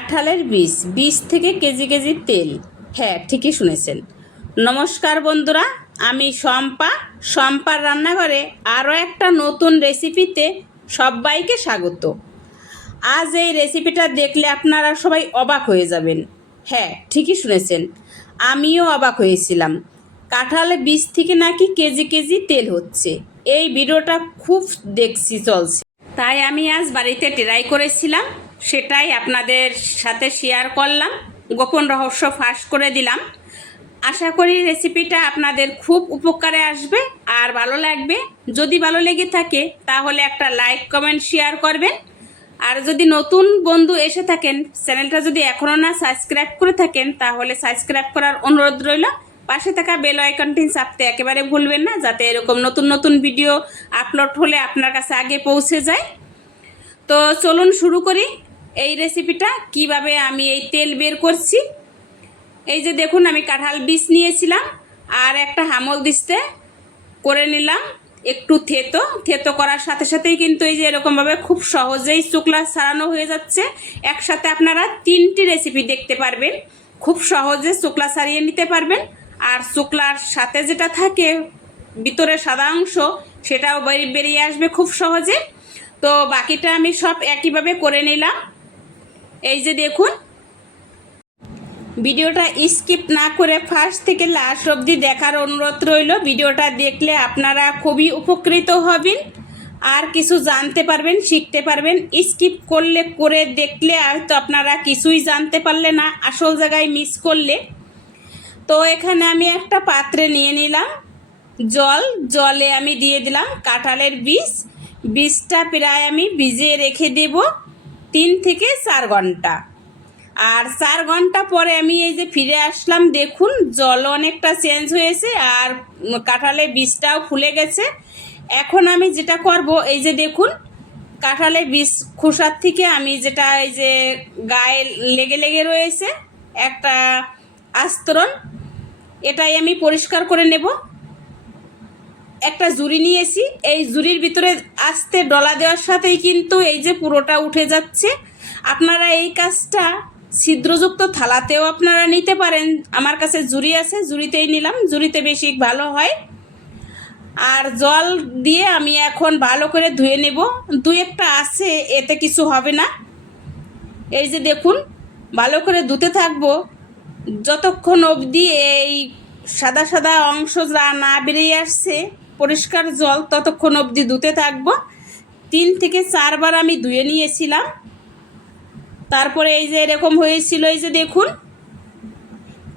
কাঁঠালের বীজ বীজ থেকে কেজি কেজি তেল। হ্যাঁ, ঠিকই শুনেছেন। নমস্কার বন্ধুরা, আমি শম্পার রান্নাঘরে আরও একটা নতুন রেসিপিতে সবাইকে স্বাগত। আজ এই রেসিপিটা দেখলে আপনারা সবাই অবাক হয়ে যাবেন। হ্যাঁ, ঠিকই শুনেছেন, আমিও অবাক হয়েছিলাম। কাঁঠালের বীজ থেকে নাকি কেজি কেজি তেল হচ্ছে। এই ভিডিওটা খুব দেখছি চলছে, তাই আমি আজ বাড়িতে ট্রাই করেছিলাম, সেটাই আপনাদের সাথে শেয়ার করলাম। গোপন রহস্য ফাঁস করে দিলাম। আশা করি রেসিপিটা আপনাদের খুব উপকারে আসবে আর ভালো লাগবে। যদি ভালো লেগে থাকে তাহলে একটা লাইক কমেন্ট শেয়ার করবেন। আর যদি নতুন বন্ধু এসে থাকেন, চ্যানেলটা যদি এখনও না সাবস্ক্রাইব করে থাকেন তাহলে সাবস্ক্রাইব করার অনুরোধ রইল। পাশে থাকা বেল আইকনটি চাপতে একেবারে ভুলবেন না, যাতে এরকম নতুন নতুন ভিডিও আপলোড হলে আপনার কাছে আগে পৌঁছে যায়। তো চলুন শুরু করি এই রেসিপিটা, কিভাবে আমি এই তেল বের করছি। এই যে দেখুন, আমি কাঁঠাল বীজ নিয়েছিলাম আর একটা হামল দিস্তে করে নিলাম একটু থেতো করার সাথে সাথেই কিন্তু এই যে এরকমভাবে খুব সহজেই চোকলা ছাড়ানো হয়ে যাচ্ছে। একসাথে আপনারা 3টি রেসিপি দেখতে পারবেন, খুব সহজে চোকলা ছাড়িয়ে নিতে পারবেন। আর চোকলার সাথে যেটা থাকে ভিতরে সাদা অংশ, সেটাও বেরিয়ে আসবে খুব সহজে। তো বাকিটা আমি সব একইভাবে করে নিলাম। এই যে দেখুন, ভিডিওটা স্কিপ না করে ফার্স্ট থেকে লাস্ট অবধি দেখার অনুরোধ রইল। ভিডিওটা দেখলে আপনারা খুবই উপকৃত হবেন আর কিছু জানতে পারবেন, শিখতে পারবেন। স্কিপ করে দেখলে হয়তো আপনারা কিছুই জানতে পারলে না, আসল জায়গায় মিস করলে। তো এখানে আমি একটা পাত্রে নিয়ে নিলাম জলে আমি দিয়ে দিলাম কাঁঠালের বীজটা প্রায় আমি ভিজিয়ে রেখে দেব 3 থেকে 4 ঘন্টা। আর 4 ঘন্টা পরে আমি এই যে ফিরে আসলাম, দেখুন জল অনেকটা চেঞ্জ হয়েছে আর কাঁঠালের বীজটাও ফুলে গেছে। এখন আমি যেটা করব, এই যে দেখুন কাঁঠালের বীজ খোসার থেকে আমি যেটা এই যে গায়ে লেগে রয়েছে একটা আস্তরণ, এটাই আমি পরিষ্কার করে নেব। একটা ঝুড়ি নিয়েছি, এই ঝুড়ির ভিতরে আস্তে ডলা দেওয়ার সাথেই কিন্তু এই যে পুরোটা উঠে যাচ্ছে। আপনারা এই কাজটা ছিদ্রযুক্ত থালাতেও আপনারা নিতে পারেন। আমার কাছে ঝুড়ি আছে, ঝুড়িতেই নিলাম, ঝুড়িতে বেশি ভালো হয়। আর জল দিয়ে আমি এখন ভালো করে ধুয়ে নেব। 2-1টা আছে, এতে কিছু হবে না। এই যে দেখুন, ভালো করে ধুতে থাকবো যতক্ষণ অবধি এই সাদা সাদা অংশ না বেরিয়ে আসছে পরিষ্কার জল, ততক্ষণ অবধি ধুতে থাকবো। 3 থেকে 4 বার আমি ধুয়ে নিয়েছিলাম। তারপরে এই যে এরকম হয়েছিল, এই যে দেখুন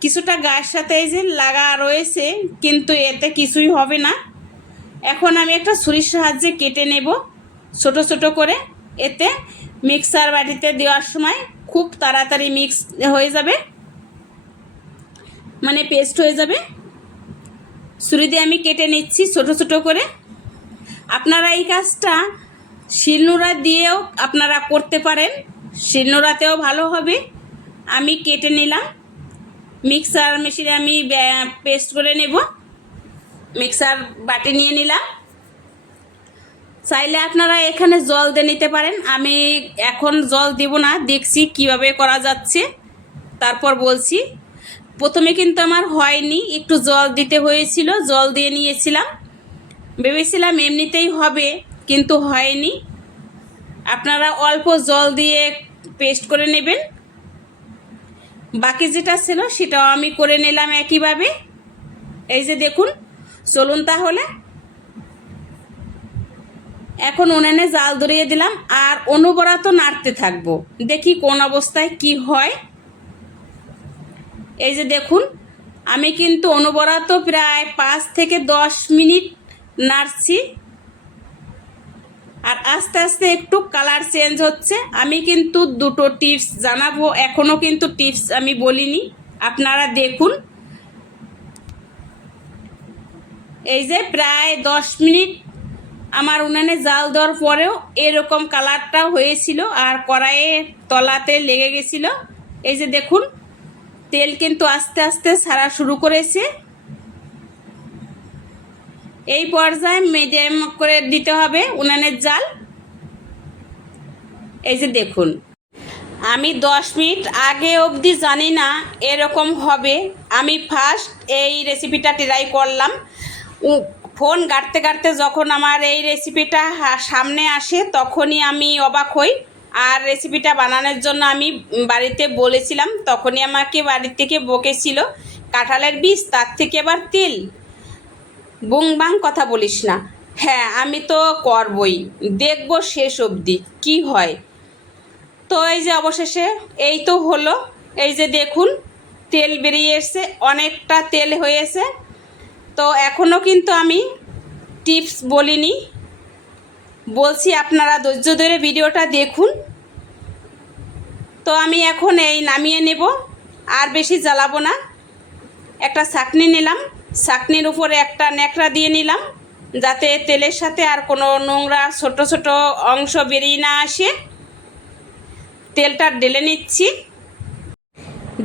কিছুটা গায়ের সাথে এই যে লাগা রয়েছে, কিন্তু এতে কিছুই হবে না। এখন আমি একটা ছুরির সাহায্যে কেটে নেব ছোট ছোট করে। এতে মিক্সার বাটিতে দেওয়ার সময় খুব তাড়াতাড়ি মিক্স হয়ে যাবে, মানে পেস্ট হয়ে যাবে। ছুরি দিয়ে আমি কেটে নিচ্ছি ছোট ছোট করে। আপনারা এই কাজটা শিলনোড়া দিয়েও আপনারা করতে পারেন, শিলনোড়াতেও ভালো হবে। আমি কেটে নিলাম, মিক্সার মেশিনে আমি পেস্ট করে নেব। মিক্সার বাটি নিয়ে নিলাম। চাইলে আপনারা এখানে জল দিয়ে নিতে পারেন, আমি এখন জল দেব না, দেখছি কিভাবে করা যাচ্ছে তারপর বলছি। প্রথমে কিন্তু আমার হয়নি, একটু জল দিতে হয়েছিল, জল দিয়ে নিয়েছিলাম। ভেবেছিলাম এমনিতেই হবে, কিন্তু হয়নি। আপনারা অল্প জল দিয়ে পেস্ট করে নেবেন। বাকি যেটা ছিল সেটাও আমি করে নিলাম একইভাবে। এই যে দেখুন, চলুন তাহলে এখন উনানে জাল ধরিয়ে দিলাম আর অনবরত নাড়তে থাকবো, দেখি কোন অবস্থায় কি হয়। এই যে দেখুন, আমি কিন্তু অনবরত প্রায় 5 থেকে 10 মিনিট নাড়ছি আর আস্তে আস্তে একটু কালার চেঞ্জ হচ্ছে। আমি কিন্তু 2টো টিপস জানাবো, এখনও কিন্তু টিপস আমি বলিনি, আপনারা দেখুন। এই যে প্রায় 10 মিনিট আমার উনানে জাল দেওয়ার পরেও এরকম কালারটা হয়েছিল আর কড়াইয়ে তলাতে লেগে গেছিল। এই যে দেখুন, তেল কিন্তু আস্তে আস্তে ছাড়া শুরু করেছে। এই পর্যায়ে মিডিয়াম করে দিতে হবে উনানের জাল। এই যে দেখুন, আমি 10 মিনিট আগে অবধি জানি না এরকম হবে। আমি ফার্স্ট এই রেসিপিটা ট্রাই করলাম। ফোন ঘাঁটতে ঘাঁটতে যখন আমার এই রেসিপিটা সামনে আসে তখনই আমি অবাক হই। আর রেসিপিটা বানানোর জন্য আমি বাড়িতে বলেছিলাম, তখনই আমাকে বাড়ি থেকে বকেছিল, কাঁঠালের বীজ তার থেকে আবার তেল, বুং বাং কথা বলিস না। হ্যাঁ, আমি তো করবই, দেখব শেষ অবধি কি হয়। তো এই যে অবশেষে এই তো হলো, এই যে দেখুন তেল বেরিয়ে এসছে, অনেকটা তেল হয়েছে। তো এখনও কিন্তু আমি টিপস বলিনি, বলছি আপনারা ধৈর্য ধরে ভিডিওটা দেখুন। তো আমি এখন এই নামিয়ে নেব, আর বেশি জ্বালাবো না। একটা ছাঁকনি নিলাম, ছাঁকনির উপরে একটা ন্যাকড়া দিয়ে নিলাম, যাতে তেলের সাথে আর কোনো নোংরা ছোট ছোট অংশ বেরিয়ে না আসে। তেলটা ঢেলে নিচ্ছি।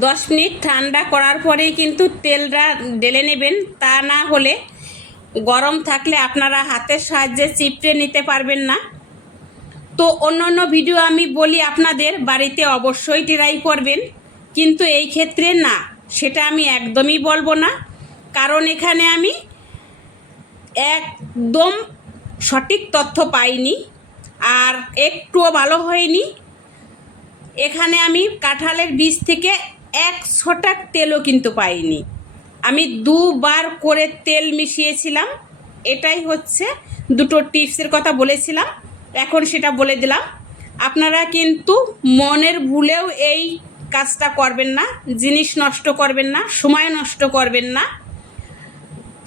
10 মিনিট ঠান্ডা করার পরেই কিন্তু তেলটা ঢেলে নেবেন, তা না হলে গরম থাকলে আপনারা হাতের সাহায্যে চিপড়ে নিতে পারবেন না। তো অন্য ভিডিও আমি বলি আপনাদের বাড়িতে অবশ্যই ট্রাই করবেন, কিন্তু এই ক্ষেত্রে না, সেটা আমি একদমই বলবো না। কারণ এখানে আমি একদম সঠিক তথ্য পাইনি, আর একটুও ভালো হয়নি। এখানে আমি কাঁঠালের বীজ থেকে 1 ছটাক তেলও কিন্তু পাইনি। আমি 2 বার করে তেল মিশিয়েছিলাম। এটাই হচ্ছে দুটো টিপসের কথা বলেছিলাম, এখন সেটা বলে দিলাম। আপনারা কিন্তু মনের ভুলেও এই কাজটা করবেন না, জিনিস নষ্ট করবেন না, সময় নষ্ট করবেন না।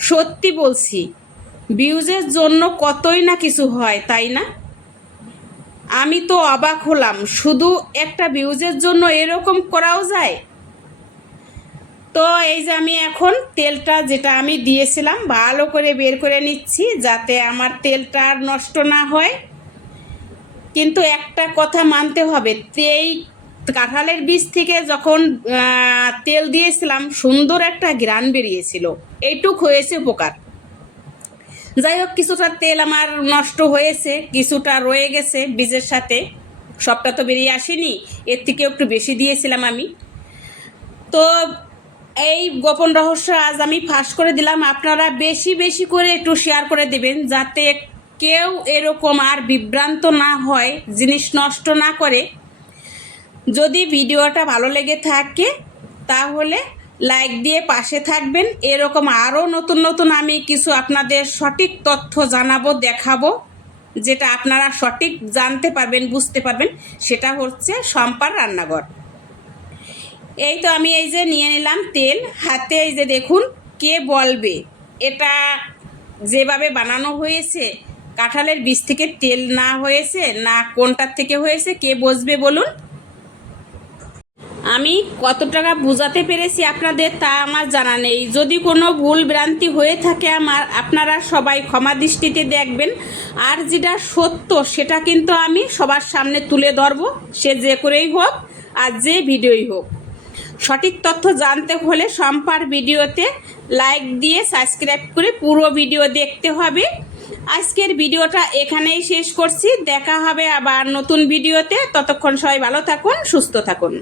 সত্যি বলছি, ভিউজের জন্য কতই না কিছু হয়, তাই না? আমি তো অবাক হলাম, শুধু একটা ভিউজের জন্য এরকম করাও যায়। তো এই যে আমি এখন তেলটা যেটা আমি দিয়েছিলাম ভালো করে বের করে নিচ্ছি, যাতে আমার তেলটা আর নষ্ট না হয়। কিন্তু একটা কথা মানতে হবে, এই কাঁঠালের বীজ থেকে যখন তেল দিয়েছিলাম সুন্দর একটা ঘ্রাণ বেরিয়েছিল, এইটুক হয়েছে উপকার। যাই হোক, কিছুটা তেল আমার নষ্ট হয়েছে, কিছুটা রয়ে গেছে বীজের সাথে, সবটা তো বেরিয়ে আসেনি, এর থেকে একটু বেশি দিয়েছিলাম আমি। তো এই গোপন রহস্য আজ আমি ফাঁস করে দিলাম। আপনারা বেশি বেশি করে একটু শেয়ার করে দেবেন, যাতে কেউ এরকম আর বিভ্রান্ত না হয়, জিনিস নষ্ট না করে। যদি ভিডিওটা ভালো লেগে থাকে তাহলে লাইক দিয়ে পাশে থাকবেন। এরকম আরও নতুন নতুন আমি কিছু আপনাদের সঠিক তথ্য জানাবো, দেখাবো, যেটা আপনারা সঠিক জানতে পারবেন, বুঝতে পারবেন। সেটা হচ্ছে শম্পার রান্নাঘর। এই তো আমি এই যে নিয়ে নিলাম তেল হাতে, এই যে দেখুন। কে বলবে এটা যেভাবে বানানো হয়েছে কাঁঠালের বীজ থেকে তেল না হয়েছে, না কোনটার থেকে হয়েছে, কে বুঝবে বলুন? আমি কত টাকা বোঝাতে পেরেছি আপনাদের তা আমার জানা নেই। যদি কোনো ভুল ভ্রান্তি হয়ে থাকে আপনারা সবাই ক্ষমা দৃষ্টিতে দেখবেন। আর যেটা সত্য সেটা কিন্তু আমি সবার সামনে তুলে ধরবো, সে যে করেই হোক আর যে ভিডিওই হোক। সঠিক তথ্য জানতে হলে শম্পার ভিডিওতে লাইক দিয়ে সাবস্ক্রাইব করে পুরো ভিডিও দেখতে হবে। আজকের ভিডিওটা এখানেই শেষ করছি, দেখা হবে আবার নতুন ভিডিওতে। ততক্ষণ সবাই ভালো থাকুন, সুস্থ থাকুন।